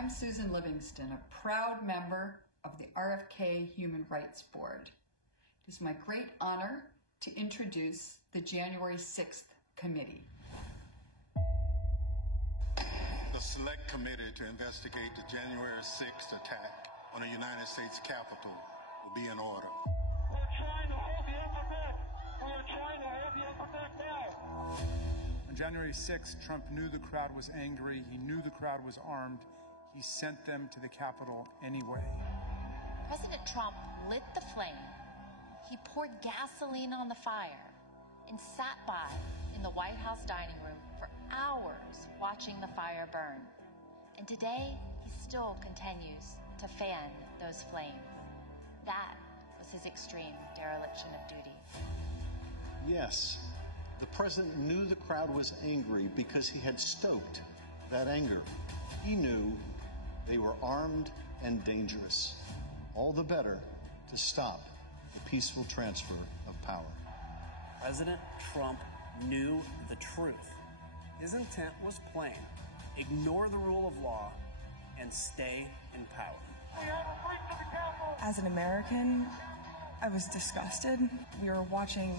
I'm Susan Livingston, a proud member of the RFK Human Rights Board. It is my great honor to introduce the January 6th Committee. The Select Committee to investigate the January 6th attack on the United States Capitol will be in order. We're trying to hold the alphabet. We are trying to hold the alphabet now. On January 6th, Trump knew the crowd was angry. He knew the crowd was armed. He sent them to the Capitol anyway. President Trump lit the flame. He poured gasoline on the fire and sat by in the White House dining room for hours watching the fire burn. And today, he still continues to fan those flames. That was his extreme dereliction of duty. Yes, the president knew the crowd was angry because he had stoked that anger. He knew they were armed and dangerous. All the better to stop the peaceful transfer of power. President Trump knew the truth. His intent was plain: ignore the rule of law and stay in power. As an American, I was disgusted. We were watching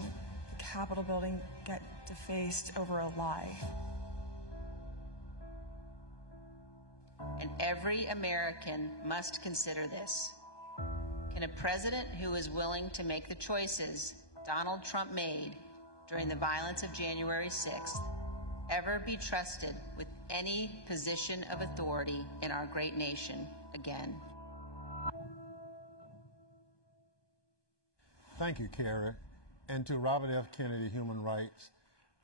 the Capitol building get defaced over a lie. And every American must consider this. Can a president who is willing to make the choices Donald Trump made during the violence of January 6th ever be trusted with any position of authority in our great nation again? Thank you, Carrie, and to Robert F. Kennedy Human Rights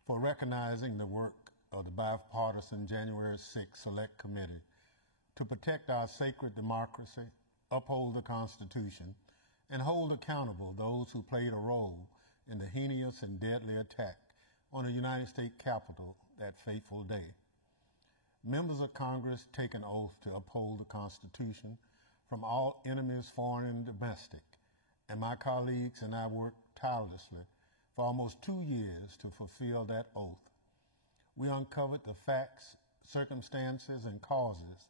for recognizing the work of the bipartisan January 6th Select Committee to protect our sacred democracy, uphold the Constitution, and hold accountable those who played a role in the heinous and deadly attack on the United States Capitol that fateful day. Members of Congress take an oath to uphold the Constitution from all enemies, foreign and domestic, and my colleagues and I worked tirelessly for almost 2 years to fulfill that oath. We uncovered the facts, circumstances, and causes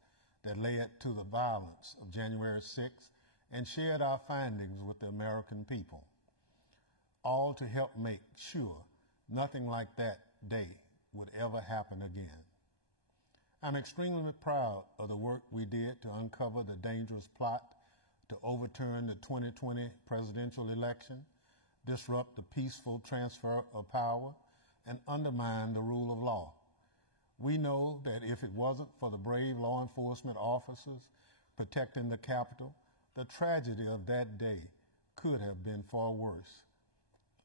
that led to the violence of January 6th and shared our findings with the American people, all to help make sure nothing like that day would ever happen again. I'm extremely proud of the work we did to uncover the dangerous plot to overturn the 2020 presidential election, disrupt the peaceful transfer of power, and undermine the rule of law. We know that if it wasn't for the brave law enforcement officers protecting the Capitol, the tragedy of that day could have been far worse.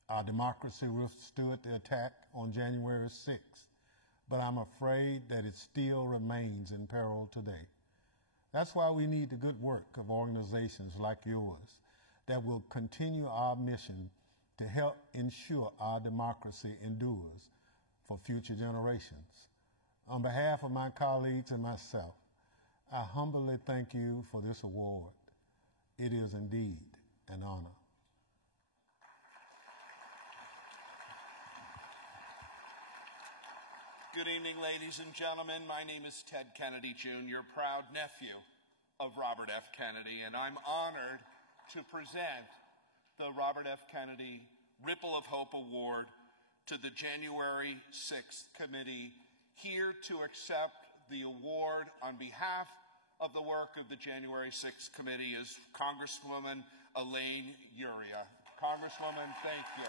Our democracy withstood the attack on January 6th, but I'm afraid that it still remains in peril today. That's why we need the good work of organizations like yours that will continue our mission to help ensure our democracy endures for future generations. On behalf of my colleagues and myself, I humbly thank you for this award. It is indeed an honor. Good evening, ladies and gentlemen. My name is Ted Kennedy, Jr., proud nephew of Robert F. Kennedy, and I'm honored to present the Robert F. Kennedy Ripple of Hope Award to the January 6th Committee. Here to accept the award on behalf of the work of the January 6th Committee is Congresswoman Elaine Uriah. Congresswoman, thank you.